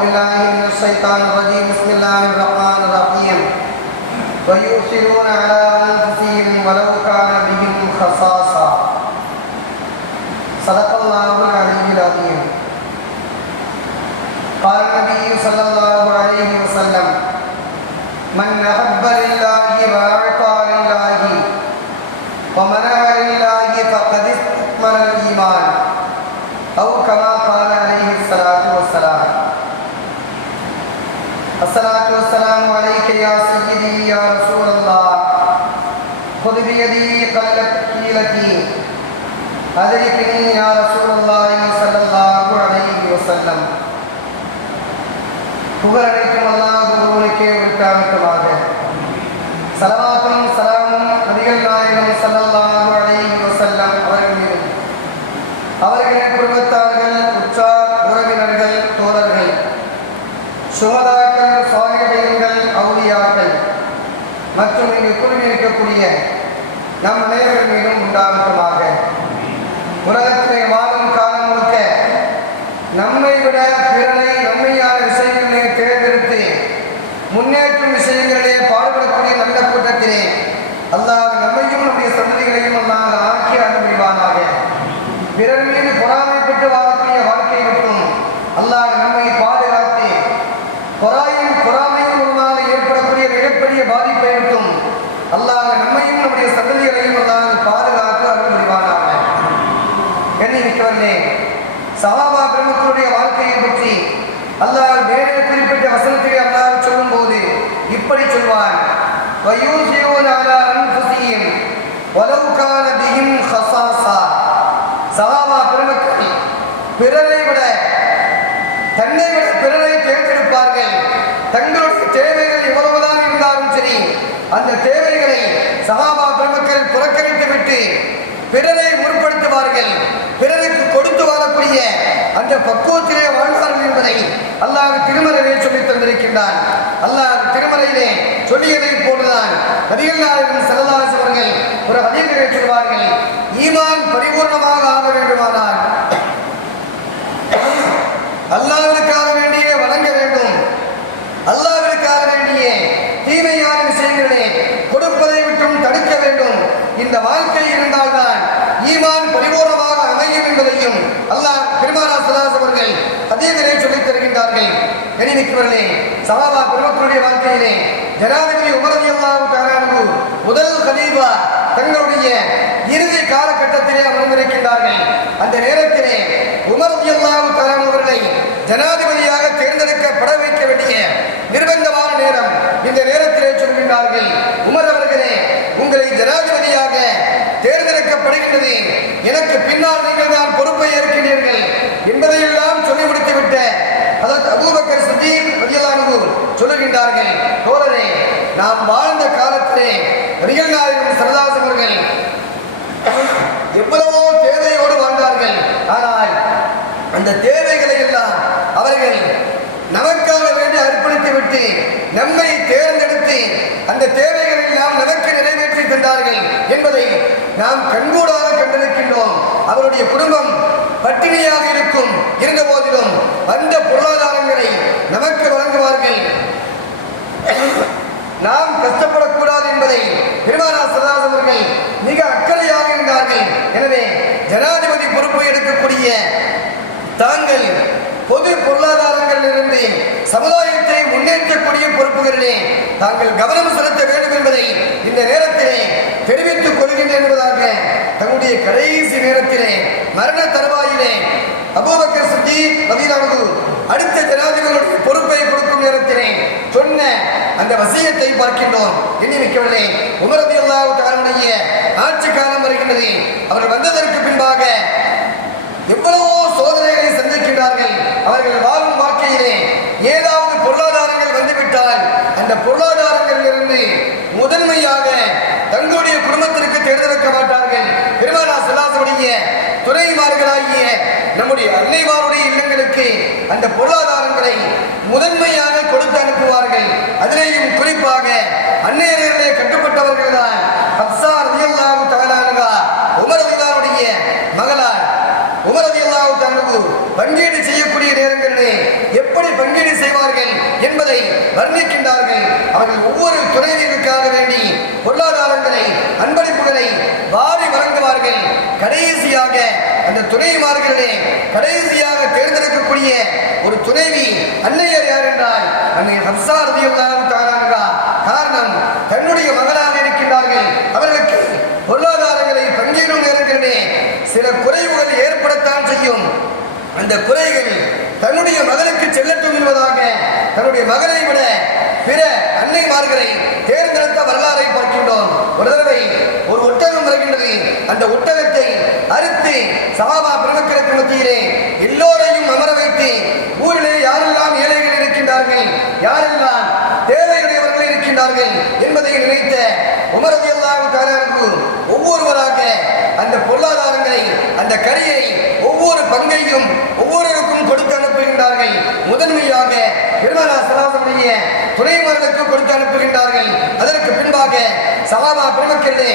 بالله من الشيطان الرجيم بسم الله الرحمن الرحيم ويؤثرون على أنفسهم ولو كان بهم خصاصة صدق الله العلي العظيم قال النبي صلى الله يا سيدي يا رسول الله خذ بيدي قلت حيلتي أدركني يا رسول الله صلى الله عليه وسلم புகழ் அனைத்தும் அல்லாஹ் ஒருவனுக்கே உரித்தாமிட்டமாக சலவாத்தும் நம்மை விட பிறனை நம்மையான விஷயங்களிலே தேர்ந்தெடுத்து முன்னேற்றும் விஷயங்களிலே பாடுபடக்கூடிய நல்ல கூட்டத்திலே அல்லாஹ் நம்மையும் நம்முடைய சந்ததிகளையும் அல்லாஹ் ஆக்கி அனுபவிவானாக பிறர் மீது பொறாமைப்பட்டு வாழக்கூடிய வாழ்க்கை விட்டும் அல்லாஹ் நம்மை பாதுகாத்து பொறாயும் பொறாமையும் மூலமாக ஏற்படக்கூடிய மிகப்பெரிய பாதிப்பை விட்டும் அல்லாஹ் நம்மையும் நம்முடைய சந்ததிகளையும் அல்லாஹ் பாதுகாத்து அனுபவிவானாக என்னை மிக்கவர்களே சஹாபா பிரமுகருடைய வாழ்க்கையை பற்றி அல்லாஹ் வேறே குறிப்பிட்ட வசனத்தை அல்லாஹ் சொல்லும் போது இப்படி சொல்வான் வயூசியூன அலா அன்ஃபுஸிஹிம் வலவ் கான பிஹிம் ஹஸாஸா சஹாபா பெருமக்கள் பிறரை விட தன்னை விட பிறரை தேர்ந்தெடுப்பார்கள். தங்களுடைய தேவைகள் எவ்வளவுதான் இருந்தாலும் சரி அந்த தேவைகளை சகாபா பெருமக்கள் புறக்கணித்து விட்டு பிறரை முற்படுத்துவார்கள். பிறருக்கு கொடுத்து வாழக்கூடிய அந்த பக்குவத்திலே வாழ்வார்கள் என்பதை அல்லாஹ் திருமலையிலே சொல்லி தந்திருக்கின்றான். அல்லாஹ் திருமலையிலே சொல்லியதை போன்றுதான் நபிகள் நாயகம் அவர்கள் ஒரு அதிகரை சொல்வார்கள். ஈமான் பரிபூர்ணமாக ஆக வேண்டுமானால் அல்லாவிற்காக வேண்டியே வணங்க வேண்டும். அல்லாவிற்காக வேண்டியே தீமையான விஷயங்களே கொடுப்பதை விட்டும் தடுக்க வேண்டும். இந்த வாழ்க்கை இருந்தால்தான் ஈமான் பரிபூர்ணமாக அமையும் என்பதையும் அல்லாஹ் பெருமானா சலாஸ் அவர்கள் அதீதரை சொல்லித் தருகின்றார்கள். கனிமிக்கவர்களே சபாபா பெருமக்களுடைய வாழ்க்கையிலே ஜனாதிபதி உமரதி அல்லாவும் காரணம் முதல் கலீபா தங்களுடைய இறுதி காலகட்டத்திலே அமர்ந்திருக்கின்றார்கள். அந்த நேரத்திலே உமரதி அல்லாஹு தாரான் அவர்களை ஜனாதிபதியாக தேர்ந்தெடுக்கப்பட வைக்க வேண்டிய நிர்பந்தமான நேரம். இந்த நேரத்திலே சொல்கின்றார்கள் உமர் அவர்களே உங்களை ஜனாதிபதியாக தேர்ந்தெடுக்கப்படுகின்றது. எனக்கு பின்னால் நீங்கள் தான் பொறுப்பை ஏற்கிறீர்கள் என்பதையெல்லாம் சொல்லி முடித்துவிட்ட அதற்கு அபூபக்கர் சித்திக் வரியலானது சொல்லுகின்றார்கள் தோழரே நாம் வாழ்ந்த காலத்திலே ரியல் நாயகம் அவர்கள் எவ்வளவோ தேவையோடு வாழ்ந்தார்கள். ஆனால் அந்த தேவைகளை எல்லாம் நமக்காக வேண்டி அர்ப்பணித்து விட்டு நம்மை தேர்ந்தெடுத்து அந்த தேவைகளை நாம் நமக்கு நிறைவேற்றி தந்தார்கள் என்பதை நாம் கண்கூடாக கண்டிருக்கின்றோம். அவருடைய குடும்பம் பட்டினியாக இருக்கும். இருந்த போதிலும் அந்த பொருளாதாரங்களை நமக்கு வழங்குவார்கள். நாம் கஷ்டப்படக்கூடாது என்பதை பெருமானா சரதாஸ் அவர்கள் மிக அக்கறையாக இருந்தார்கள். எனவே ஜனாதிபதி பொறுப்பை எடுக்கக்கூடிய தாங்கள் பொது பொருளாதாரங்களிலிருந்து சமுதாயத்தை முன்னேற்றக்கூடிய பொறுப்புகளிலே தாங்கள் கவனம் செலுத்த வேண்டும் என்பதை இந்த நேரத்திலே தெரிவித்துக் கொள்கின்றேன் என்பதாக தங்களுடைய கடைசி நேரத்திலே மரண தருவாயிலே அபூபக்கர் சுத்தி பதிலானது அடுத்த ஜனாதிபதிகளுடைய பொறுப்பை கொடுக்கும் நேரத்திலே சொன்ன அந்த வசியத்தை பார்க்கின்றோம். எண்ணி வைக்கவில்லை உமரதி அல்லாவுடைய ஆட்சி காலம் வருகின்றது. அவர் வந்ததற்கு பின்பாக எவ்வளவு சோதனைகளை சந்திக்கின்றார்கள் அவர்கள் வாழும் வாழ்க்கையிலே ஏதாவது பொருளாதாரங்கள் வந்துவிட்டால் அந்த பொருளாதாரங்களிலிருந்து முதன்மையாக தங்களுடைய குடும்பத்திற்கு தேர்ந்தெடுக்க மாட்டார்கள் பெருமானா செல்லாசனுடைய துறைமார்களாகிய நம்முடைய அன்னைமாருடைய இல்லங்களுக்கு அந்த பொருளாதாரங்களை முதன்மை கொடுத்து அனுப்புவார்கள் அதிலேயும் குறிப்பாக அன்னையர்களே கட்டுப்பட்டவர்கள் தான் ஹப்சா ரதியல்லாஹு தஆலாஹா உமர் ரதியல்லாஹுடைய மகளார் உமர் ரதியல்லாஹு தஆலாஹு பங்கீடு செய்யக்கூடிய நேரங்களிலே எப்படி பங்கீடு செய்வார்கள் என்பதை வர்ணிக்கின்றார்கள். அவர்கள் ஒவ்வொரு துறையினருக்காக வேண்டி பொருளாதாரங்களை அன்பளிப்புகளை வாரி வழங்குவார்கள். கடைசியாக அந்த துணைமார்களே கடைசியாக தேர்ந்தெடுக்கக்கூடிய ஒரு துணைவி அன்னையர் யார் என்றால் அன்னை ஹப்சா ரதியல்லாஹு தஆலாஹா காரணம் தன்னுடைய மகளாக இருக்கின்றார்கள். அவர்களுக்கு பொருளாதாரங்களை பங்கீடும் நேரங்களிலே சில குறைவுகள் ஏற்படத்தான் செய்யும். அந்த குறைகள் தன்னுடைய மகளுக்கு செல்லட்டும் என்பதாக தன்னுடைய மகனை விட பிற அன்னைமார்களை தேர்ந்தெடுத்த வரலாறை பார்க்கின்றோம். ஒரு தடவை ஒரு ஒட்டகம் வருகின்றது. அந்த ஒட்டகத்தை அறுத்து சகாபா பெருமக்களுக்கு மத்தியிலே எல்லோரையும் அமர வைத்து ஊரிலே யாரெல்லாம் ஏழைகள் இருக்கின்றார்கள் யாரெல்லாம் தேவையுடையவர்கள் இருக்கின்றார்கள் என்பதை நினைத்த உமரது அல்லாஹு ஒவ்வொருவராக அந்த பொருளாதாரங்களை அந்த கரியை ஒவ்வொரு பங்கையும் ஒவ்வொருவருக்கும் கொடுத்து அனுப்புகின்றார்கள். முதன்மையாக பெருமானா சலாசமுடைய துணைவர்களுக்கு கொடுத்து அனுப்புகின்றார்கள். அதற்கு பின்பாக சலாமா பெருமக்களே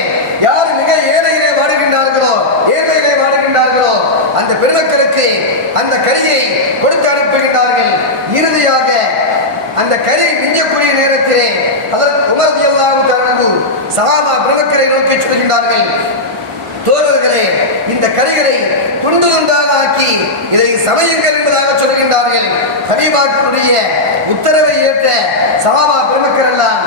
யார் மிக ஏழையிலே வாடுகின்றார்களோ ஏழையிலே வாடுகின்றார்களோ அந்த பெருமக்களுக்கு அந்த கரியை கொடுத்து அனுப்புகின்றார்கள். இறுதியாக அந்த கரி மிஞ்சக்கூடிய நேரத்திலே அதற்கு உமரதி அல்லாஹு தரனகு சலாமா பிரமக்கரை நோக்கி சொல்கின்றார்கள். தோழர்களே இந்த கரிகளை துண்டு துண்டாக ஆக்கி இதை சபையுங்கள் என்பதாக சொல்கின்றார்கள். ஹபீபாக்களுடைய உத்தரவை ஏற்ற சபாபா பெருமக்கள் எல்லாம்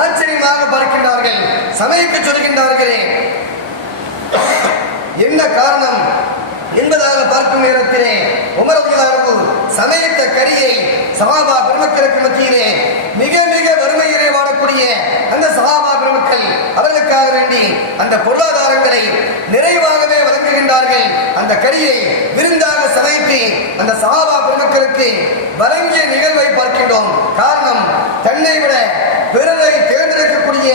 ஆச்சரியமாக பார்க்கின்றார்கள். சபைக்கு சொல்கின்றார்களே என்ன காரணம் என்பதாக பார்க்கும் நேரத்திலே உமரது சமயத்த கரியை சபாபா பெருமக்களுக்கு மத்தியிலே மிக மிக வறுமையிலே வாழக்கூடிய அந்த சபாபா அவர்கள் அவர்களுக்காக வேண்டி அந்த பொருளாதாரங்களை நிறைவாகவே வழங்குகின்றார்கள். அந்த கரியை விருந்தாக சமைத்து அந்த சகாபா பெருமக்களுக்கு வழங்கிய நிகழ்வை பார்க்கின்றோம். காரணம் தன்னை விட பிறரை தேர்ந்தெடுக்கக்கூடிய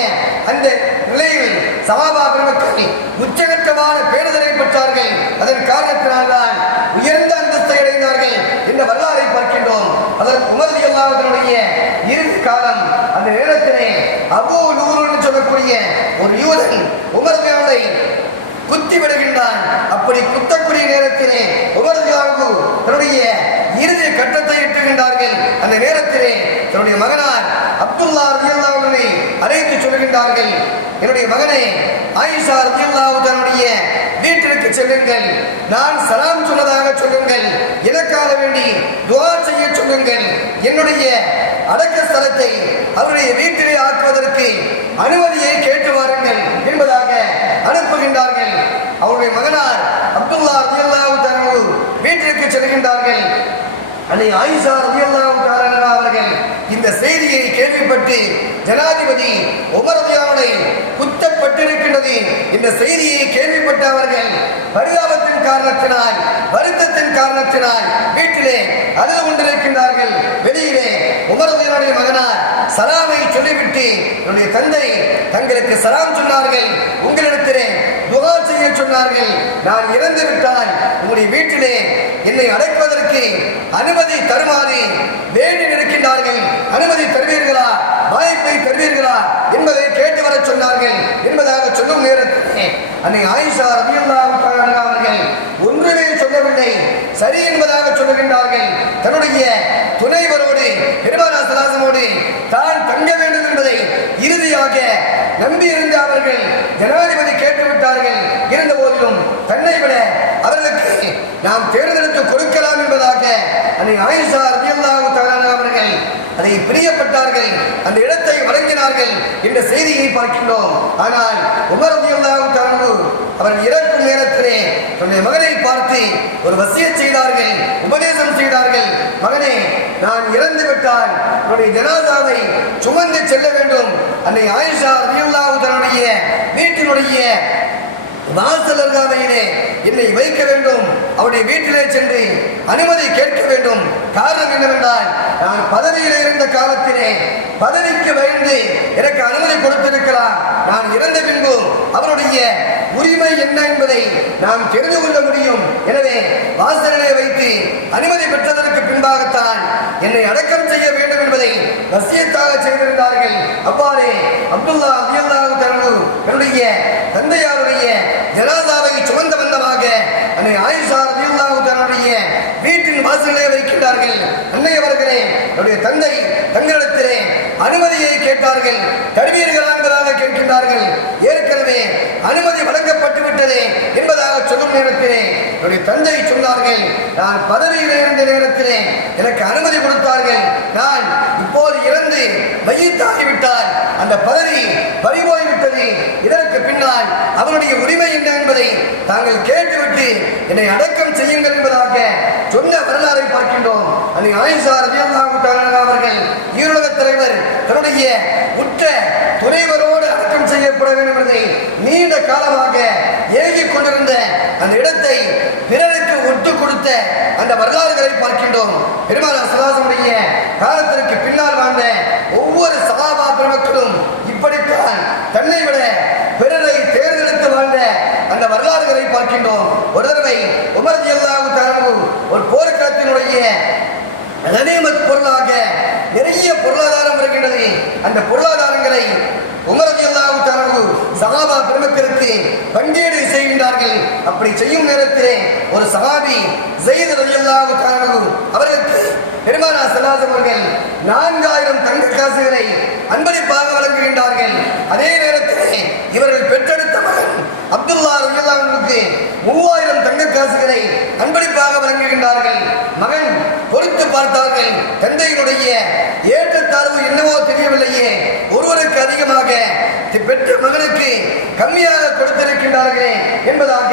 அந்த நிலையில் சகாபா பெருமக்கள் உச்சகட்டமான பேணுதலை பெற்றார்கள் அதன் காரணத்தினால்தான் உயர்ந்த அந்தஸ்தை அடைந்தார்கள் என்ற வரலாறை பார்க்கின்றோம் அதற்கு உமரதி அல்லாஹனுடைய இறுதி காலம் அந்த நேரத்திலே அபூ நூறு என்று ஒரு யூதன் உமரதியானை குத்தி விடுகின்றான். அப்படி குத்தக்கூடிய நேரத்திலே உமரதியானு தன்னுடைய இறுதி கட்டத்தை எட்டுகின்றார்கள். அந்த நேரத்திலே தன்னுடைய மகனார் அப்துல்லா ரதியல்லாஹுவை அழைத்து சொல்கின்றார்கள் என்னுடைய மகனே ஆயிஷா ரதியல்லாஹு வீட்டிற்கு செல்லுங்கள். நான் சலாம் சொன்னதாக சொல்லுங்கள். எனக்காக வேண்டி துவா செய்ய சொல்லுங்கள். என்னுடைய அடக்க ஸ்தலத்தை அவருடைய வீட்டிலே ஆக்குவதற்கு அனுமதியை கேட்டு வாருங்கள் என்பதாக அனுப்புகின்றார்கள். அவருடைய மகனார் அப்துல்லா ரதியல்லாஹு வீட்டிற்கு செல்கின்றார்கள். அன்னை ஆயிஷா ரலியல்லாஹு தஆலா அவர்கள் இந்த செய்தியை கேள்விப்பட்டு ஜனாதிபதி உமரதியானை குத்தப்பட்டிருக்கின்றது. இந்த செய்தியை கேள்விப்பட்ட அவர்கள் பரிதாபத்தின் காரணத்தினால் வருத்தத்தின் காரணத்தினால் வீட்டிலே அழுது கொண்டிருக்கின்றார்கள். வெளியிலே உமரதியானுடைய மகனார் சலாமை சொல்லிவிட்டு என்னுடைய தந்தை தங்களுக்கு சலாம் சொன்னார்கள். உங்களிடத்திலே சொன்னார்கள். நான் இறந்து விட்டால் உங்களுடைய வீட்டிலே என்னை அடைப்பதற்கு அனுமதி தருமாறு வேண்டி நிற்கின்றார்கள். அனுமதி தருவீர்களா? வாய்ப்பை தருவீர்களா? என்பதை கேட்டு வர சொன்னார்கள். என்பதாக சொல்லும் நேரத்தில் அன்னை ஆயிஷா ரதியல்லாஹு அவர்கள் ஒன்றுமே சொல்லவில்லை. சரி என்பதாக சொல்லுகின்றார்கள் தன்னுடைய துணைவரோடு பெருமானா சலாசமோடு தான் தங்க வேண்டும் என்பதை இறுதியாக நம்பி இருந்த அவர்கள் ஜனாதிபதி கேட்டுவிட்டார்கள். விட அவர்களுக்கு நாம் தேர்ந்தெடுத்து கொடுக்கலாம் என்பதாக அன்னை ஆயிஷா ரதியல்லாஹு தகரானவர்கள் அதை பிரியப்பட்டார்கள் அந்த இடத்தை வழங்கினார்கள் என்ற செய்தியை பார்க்கின்றோம். ஆனால் உமர் ரலியல்லாஹு தஆலா அவர் இறக்கும் நேரத்திலே தன்னுடைய மகனை பார்த்து ஒரு வசிய செய்தார்கள் உபதேசம் செய்தார்கள். மகனே நான் இறந்து விட்டால் உன்னுடைய ஜனாதாவை சுமந்து செல்ல வேண்டும். அன்னை ஆயிஷா ரலியல்லாஹு தன்னுடைய வீட்டினுடைய வாசல் அருகாமையிலே என்னை வைக்க வேண்டும். அவருடைய வீட்டிலே சென்று அனுமதி கேட்க வேண்டும். காரணம் என்னவென்றால் நான் பதவியில் இருந்த காலத்திலே பதவிக்கு பயந்து எனக்கு அனுமதி கொடுத்திருக்கிறார் நான் இறந்த பின்பு அவருடைய உரிமை என்ன என்பதை நாம் தெரிந்து கொள்ள முடியும். எனவே வாசலிலே வைத்து அனுமதி பெற்றதற்கு பின்பாகத்தான் என்னை அடக்கம் செய்ய வேண்டும் என்பதை வசியத்தாக செய்திருந்தார்கள். அவ்வாறே அப்துல்லா அபியல்லாஹு தனது தன்னுடைய தந்தையாருடைய ஜனாதாவை சுமந்த வந்தமாக அன்னை ஆயுஷா ரலியல்லாஹு தன்னுடைய வீட்டின் வாசலே வைக்கின்றார்கள். அன்னை அவர்களே என்னுடைய தந்தை தங்களிடத்திலே அனுமதியை கேட்டார்கள் தருவீர்களா என்பதாக கேட்கின்றார்கள். ஏற்கனவே அனுமதி வழங்கப்பட்டு விட்டதே என்பதாக சொல்லும் நேரத்திலே என்னுடைய தந்தை சொன்னார்கள். நான் பதவியில் இருந்த நேரத்திலே எனக்கு அனுமதி கொடுத்தார்கள். நான் இப்போது இறந்து மையத்தாகிவிட்டால் அந்த பதவி பறிபோய்விட்டது. இதற்கு பின்னால் அவனுடைய உரிமை என்ன என்பதை தாங்கள் கேட்டுவிட்டு என்னை அடக்கம் செய்யுங்கள் என்பதாக சொன்ன வரலாறை பார்க்கின்றோம். அன்னை ஆயிஷா ரலியல்லாஹு அவர்கள் ஈரோட தலைவர் தன்னுடைய உற்ற துணைவரோடு அடக்கம் செய்யப்பட வேண்டும் என்பதை நீண்ட காலமாக ஏகி கொண்டிருந்த அந்த இடத்தை பிறருக்கு ஒட்டு கொடுத்த அந்த வரலாறுகளை பார்க்கின்றோம். பெருமாள் அசலாசனுடைய காலத்திற்கு பின்னால் வாழ்ந்த ஒவ்வொரு சகாபா பெருமக்களும் இப்படித்தான் தன்னை விட பிறரை தேர்ந்தெடுத்து வாழ்ந்த அந்த வரலாறுகளை பார்க்கின்றோம் ஒரு தடவை உமர் அல்லாஹு தரவு ஒரு போர்க்களத்தினுடைய கனிமத் பொருளாக நிறைய பொருளாதாரம் இருக்கின்றது. அந்த பொருளாதாரங்களை உமரதி அல்லாஹு தரவு சகாபா பெருமக்களுக்கு பங்கீடு செய்கின்றார்கள். அப்படி செய்யும் நேரத்திலே ஒரு சகாபி ஜெயித் ரலியல்லாஹு தரவு அவர்களுக்கு பெருமானா சலாசம் அவர்கள் நான்காயிரம் தங்க காசுகளை அன்பளிப்பாக வழங்குகின்றார்கள் அதே நேரத்திலே இவர்கள் பெற்றெடுத்த மகன் அப்துல்லா ரலியல்லாஹுவுக்கு மூவாயிரம் தங்க காசுகளை அன்பளிப்பாக வழங்குகின்றார்கள். மகன் பொறித்து பார்த்தார்கள். தந்தையினுடைய ஏற்றத்தாழ்வு என்னவோ தெரியவில்லையே. ஒருவருக்கு அதிகமாக பெற்ற மகனுக்கு கம்மியாக கொடுத்திருக்கின்றார்களே என்பதாக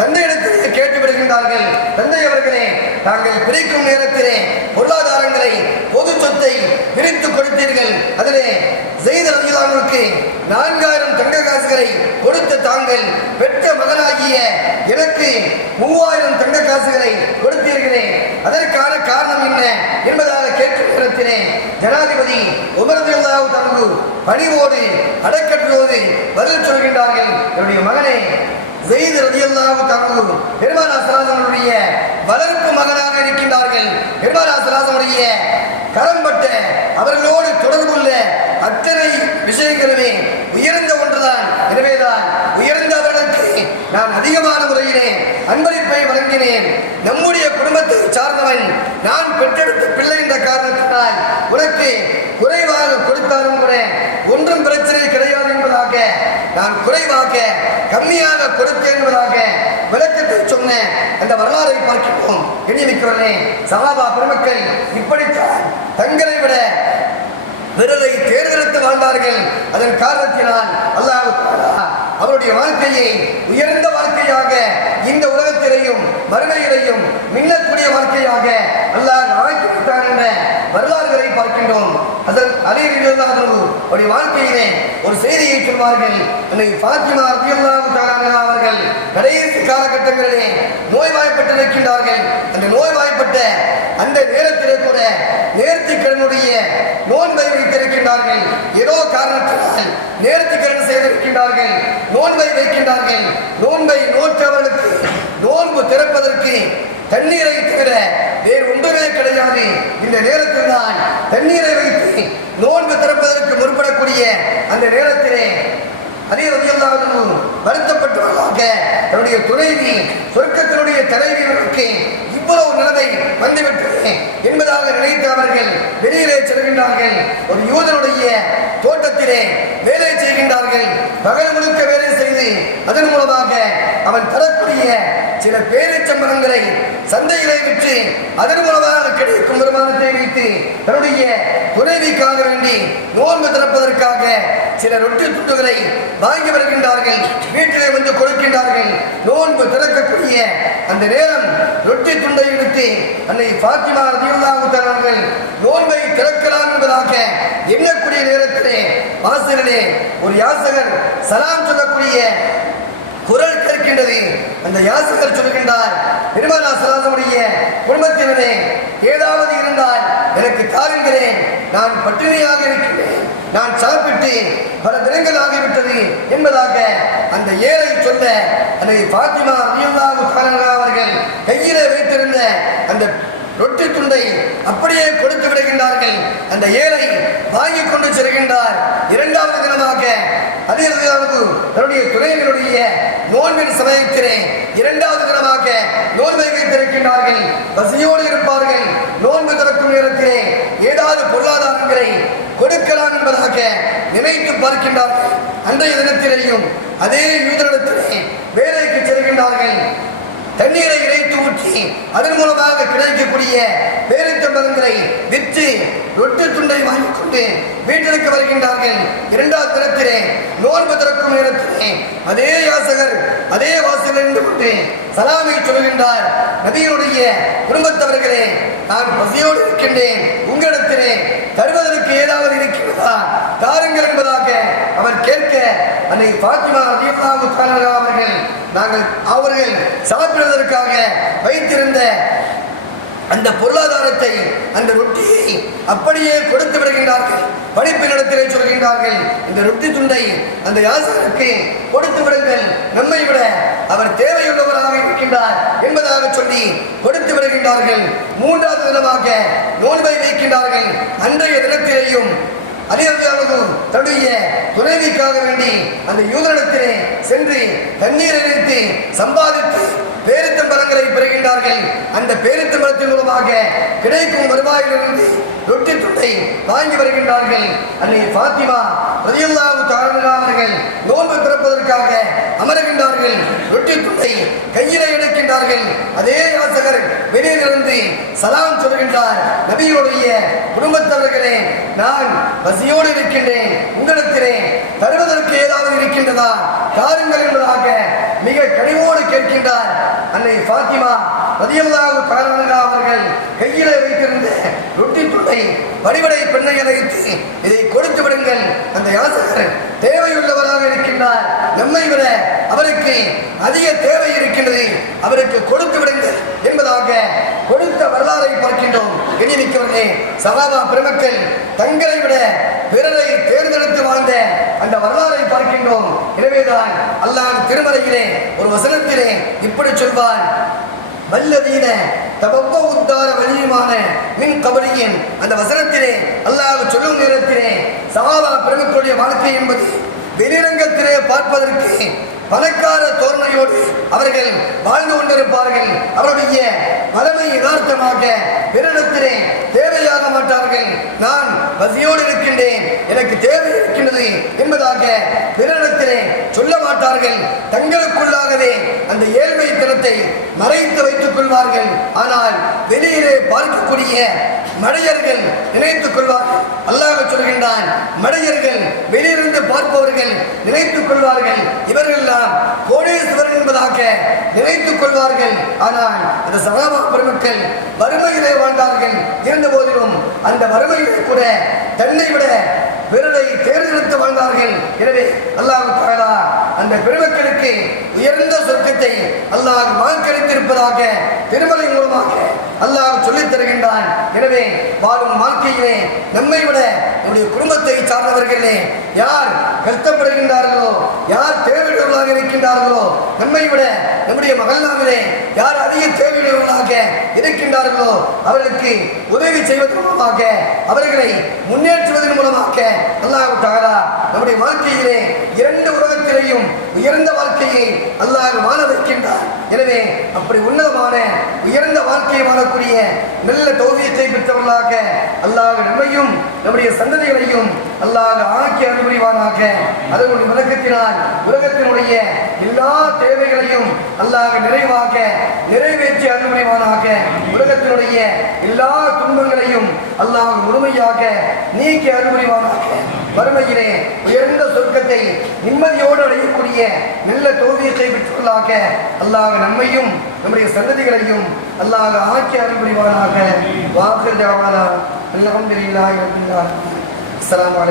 தந்தையிடத்திலே கேட்டு விடுகின்றார்கள் தந்தை அவர்களே நாங்கள் பிரிக்கும் நேரத்திலே பொருளாதாரங்களை பொது சொத்தை பிரித்து கொடுத்தீர்கள். அதிலே செய்த ரவிலானுக்கு நான்காயிரம் தங்க காசுகளை கொடுத்த தாங்கள் ஆகிய எனக்கு மூவாயிரம் தங்க காசுகளை கொடுத்திருக்கிறேன் அதற்கான காரணம் என்ன என்பதாக கேட்கும் நேரத்திலே ஜனாதிபதி உமரதில்லாவு தனது பணிவோடு அடக்கற்றோடு பதில் சொல்கின்றார்கள். என்னுடைய மகனே செய்து ரதியல்லாவு தனது பெருமானா சலாசனுடைய வளர்ப்பு மகனாக இருக்கின்றார்கள். பெருமானா சலாசனுடைய கரம்பட்ட அவர்களோடு தொடர்புள்ள அத்தனை விஷயங்களுமே உயர்ந்த ஒன்றுதான் எனவேதான் உயர்ந்த அவர்களுக்கு நான் அதிகமான முறையிலே அன்பளிப்பை நம்முடைய குடும்பத்தை சார்ந்தவன் நான் பெற்றெடுத்த பிள்ளை என்ற காரணத்தினால் உனக்கு குறைவாக கொடுத்தாலும் கூட ஒன்றும் பிரச்சனை கிடையாது என்பதாக நான் குறைவாக கம்மியாக கொடுத்தேன் என்பதாக விளக்கத்தை சொன்ன அந்த வரலாறை பார்க்கிறோம் எண்ணிமிக்கிறவனே சகாபா பெருமக்கள் இப்படித்தான் தங்களை விட பிறரை தேர்ந்தெடுத்து வாழ்ந்தார்கள். அதன் காரணத்தினால் அல்லாஹ் அவருடைய வாழ்க்கையை உயர்ந்த வாழ்க்கையாக இந்த உலகத்திலையும் மறுமையிலேயும் மின்னக்கூடிய வாழ்க்கையாக அல்லாஹ் ஆக்கி விட்டான் என்ற வரலாறுகளை பார்க்கின்றோம். அதன் அதே அவருடைய வாழ்க்கையிலே ஒரு செய்தியை சொல்வார்கள். என்னை ஃபாத்திமா ரலியல்லாஹு காலகட்டங்களிலே நோய்வாய்ப்பட்டிருக்கின்றார்கள். அந்த நோய்வாய்ப்பட்ட அந்த நேரத்திலே கூட நேர்த்திக்கடனுடைய நோன்பை வைத்திருக்கின்றார்கள். ஏதோ காரணத்தினால் நேர்த்திக்கடன் செய்திருக்கின்றார்கள். நோன்பை வைக்கின்றார்கள். நோன்பை நோற்றவர்களுக்கு நோன்பு திறப்பதற்கு தண்ணீரை தவிர வேறு ஒன்றுமே கிடையாது. இந்த நேரத்தில் தான் தண்ணீரை வைத்து நோன்பு திறப்பதற்கு முற்படக்கூடிய அந்த நேரத்திலே அதே வருத்தப்பட்டு வருத்தப்பட்டவர்களாக என்னுடைய துணைவி சொர்க்கத்தினுடைய தலைவியர்களுக்கு இவ்வளவு நிலைமை வந்துவிட்டது என்பதாக நினைத்து அவர்கள் வெளியிலே செல்கின்றார்கள். ஒரு யூதனுடைய தோட்டத்திலே வேலை செய்கின்றார்கள். பகல் முழுக்க வேலை செய்து அதன் மூலமாக அவன் தரக்கூடிய சில பேரிச்சம்பளங்களை சந்தையிலே விற்று அதன் மூலமாக கிடைக்கும் வருமானத்தை வைத்து தன்னுடைய துணைவிக்காக வேண்டி நோன்பு திறப்பதற்காக சில ரொட்டி துண்டுகளை வாங்கி வருகின்றார்கள். வீட்டிலே வந்து கொடுக்கின்றார்கள். நோன்பு திறக்கக்கூடிய அந்த நேரம் ரொட்டி துண்டை எடுத்து அன்னை பாத்திமா ரதியுல்லாஹு தஆலார்கள் நோன்பை திறக்கலாம் என்பதாக எண்ணக்கூடிய நேரத்திலே வாசலிலே ஒரு யாசகர் சலாம் சொல்லக்கூடிய குரல் கேட்கின்றது. அந்த யாசகர் சொல்கின்றார் பெருமானா சலாசமுடைய குடும்பத்தினரே ஏதாவது இருந்தால் எனக்கு தாருங்கிறேன் நான் பட்டினியாக இருக்கிறேன். நான் சாப்பிட்டு பல தினங்கள் ஆகிவிட்டது என்பதாக அந்த ஏழை சொல்ல அந்த பாத்திமா அவர்கள் கையில வைத்திருந்த அந்த ரொட்டி துண்டை அப்படியே கொடுத்து விடுகின்றார்கள். அந்த ஏழை வாங்கி கொண்டு செல்கின்றார். இரண்டாவது தினமாக அதிகாவது தன்னுடைய துணைகளுடைய நோன்பின் சமயத்திலே இரண்டாவது தினமாக நோன்பை வைத்திருக்கின்றார்கள். பசியோடு இருப்பார்கள். நோன்பு திறக்கும் நேரத்திலே ஏதாவது பொருளாதாரங்களை கொடுக்கலாம் என்பதாக நினைத்து பார்க்கின்றார்கள். அன்றைய தினத்திலேயும் அதே யூதரிடத்திலே வேலைக்கு செல்கின்றார்கள். தண்ணீரை இறைத்து ஊற்றி அதன் மூலமாக கிடைக்கக்கூடிய பேரித்த மரங்களை விற்று ரொட்டு துண்டை வாங்கிக் கொண்டு வீட்டிற்கு வருகின்றார்கள். இரண்டாவது தினத்திலே நோன்பு திறக்கும் நேரத்திலே அதே யாசகர் அதே வாசகர் இருந்து கொண்டு சலாமை சொல்கின்றார். நபியினுடைய குடும்பத்தவர்களே நான் பசியோடு இருக்கின்றேன். உங்களிடத்திலே தருவதற்கு ஏதாவது இருக்கிறதா? தாருங்கள் என்பதாக அவர் கேட்க அன்னை பாத்திமா ரலியல்லாஹு தஆலா அவர்கள் நாங்கள் அவர்கள் சாப்பிடுவதற்காக வைத்திருந்த அந்த பொருளாதாரத்தை அந்த ரொட்டியை அப்படியே கொடுத்து விடுகின்றார்கள். படிப்பினிடத்திலே சொல்கின்றார்கள் இந்த ரொட்டி துண்டை அந்த யாசகருக்கு கொடுத்து விடுங்கள். நம்மை விட அவர் தேவையுள்ளவராக இருக்கின்றார் என்பதாக சொல்லி கொடுத்து விடுகின்றார்கள். மூன்றாவது தினமாக நோன்பை வைக்கின்றார்கள். அன்றைய தினத்திலேயும் அதிகாரியாவது தன்னுடைய துணைவிக்காக வேண்டி அந்த யூதனிடத்திலே சென்று தண்ணீர் இறைத்து சம்பாதித்து பேரித்தம்பரங்களை பெறுகின்றார்கள். அந்த பேரித்தம்பரத்தின் மூலமாக கிடைக்கும் வருவாயிலிருந்து ரொட்டி துண்டை வாங்கி வருகின்றார்கள். அன்னை பாத்திமா ரதியல்லாஹு தஆலா அவர்கள் நோன்பு திறப்பதற்காக அமருகின்றார்கள். ரொட்டி துண்டை கையிலே எடுக்கின்றார்கள். அதே யாசகர் வெளியிலிருந்து சலாம் சொல்கின்றார் நபியுடைய குடும்பத்தவர்களே நான் பசியோடு இருக்கின்றேன். உங்களிடத்திலே தருவதற்கு ஏதாவது இருக்கின்றதா? தாருங்கள் என்பதாக மிக கனிவோடு கேட்கின்றார். அன்னை ஃபாத்திமா பதியல்லாவு காரணங்கா அவர்கள் கையிலே வைத்திருந்த ரொட்டி துண்டை வடிவடை பெண்ணை அழைத்து இதை கொடுத்து விடுங்கள். அந்த யாசகர் தேவையுள்ளவராக இருக்கின்றார். நம்மை விட அவருக்கு அதிக தேவை இருக்கின்றது. அவருக்கு கொடுத்து விடுங்கள் என்பதாக கொடுத்த வரலாறை பார்க்கின்றோம். எண்ணிமிக்கவர்களே சகாபா பெருமக்கள் தங்களை விட பிறரை தேர்ந்தெடுத்து வாழ்ந்த அந்த வரலாறு பார்க்கின்றோம். எனவேதான் அல்லாஹ் திருமலையிலே ஒரு வசனத்திலே இப்படி சொல்வான் வல்லதீன தபப்ப உத்தார வலியுமான மின் கபலியின் அந்த வசனத்திலே அல்லாஹ் சொல்லும் நேரத்திலே சமாதான பெருமக்களுடைய வாழ்க்கை என்பது வெளிரங்கத்திலே பார்ப்பதற்கு பணக்கார தோரணையோடு அவர்கள் வாழ்ந்து கொண்டிருப்பார்கள். அவருடைய பலமை யதார்த்தமாக பிறரிடத்திலே தேவையாக மாட்டார்கள். நான் பசியோடு இருக்கின்றேன். எனக்கு தேவை இருக்கின்றது என்பதாக பிறரிடத்திலே சொல்ல மாட்டார்கள். தங்களுக்குள்ளாகவே அந்த ஏழ்மை திறத்தை மறைத்து வைத்துக் கொள்வார்கள். ஆனால் வெளியிலே பார்க்கக்கூடிய மடையர்கள் நினைத்துக் கொள்வார் அல்லாஹ் சொல்கின்றான் மடையர்கள் வெளியிருந்து பார்ப்பவர்கள் நினைத்துக் கொள்வார்கள். இவர்கள் எல்லாம் என்பதாக நினைத்துக் கொள்வார்கள். ஆனால் அந்த சகாபா பெருமக்கள் வறுமையிலே வாழ்ந்தார்கள். இருந்த போதிலும் அந்த வறுமையிலே கூட தன்னை விட பிறரை தேர்ந்தெடுத்து வாழ்ந்தார்கள். எனவே அல்லாஹ் தஆலா அந்த பெருமக்களுக்கு உயர்ந்த சொர்க்கத்தை அல்லாஹ் வாக்களித்திருப்பதாக திருமலை மூலமாக அல்லாஹ் சொல்லித் தருகின்றான். எனவே வாழும் வாழ்க்கையிலே நம்மை விட நம்முடைய குடும்பத்தை சார்ந்தவர்களே யார் கஷ்டப்படுகின்றார்களோ யார் தேவையுள்ளவர்களாக இருக்கின்றார்களோ நம்மை விட நம்முடைய மகள்நாமிலே யார் அதிக தேவையுள்ளவர்களாக இருக்கின்றார்களோ அவர்களுக்கு உதவி செய்வதன் மூலமாக அவர்களை முன்னேற்றுவதன் மூலமாக அல்லாஹ் தஆலா நம்முடைய வாழ்க்கையிலே இரண்டு உலகத்திலேயும் உயர்ந்த வாழ்க்கையை அல்லாஹ் வாழ வைக்கின்றார் எனவே அப்படி உன்னதமான உயர்ந்த வாழ்க்கையை வாழக்கூடிய நல்ல தௌவியத்தை பெற்றவர்களாக அல்லாஹ் நம்மையும் நம்முடைய சந்ததிகளையும் அல்லாஹ் ஆக்கி அனுபவிவானாக அதனுடைய விளக்கத்தினால் உலகத்தினுடைய எல்லா தேவைகளையும் அல்லாஹ் நிறைவாக நிறைவேற்றி அனுபவிவானாக உலகத்தினுடைய எல்லா துன்பங்களையும் அல்லாஹ் முழுமையாக நீக்கி அனுபவிவானாக வறுமையிலே உயர்ந்த சொர்க்கத்தை நிம்மதியோடு அடையக்கூடிய நல்ல தோல்வியத்தை பெற்றுள்ளாக அல்லாஹ் நம்மையும் நம்முடைய சந்ததிகளையும் அல்லாஹ் ஆக்கி அறிவுரிவானாக வாக்கு ஜாவானா அல்ஹம்துலில்லாஹி ரப்பில் ஆலமீன். அஸ்ஸலாமு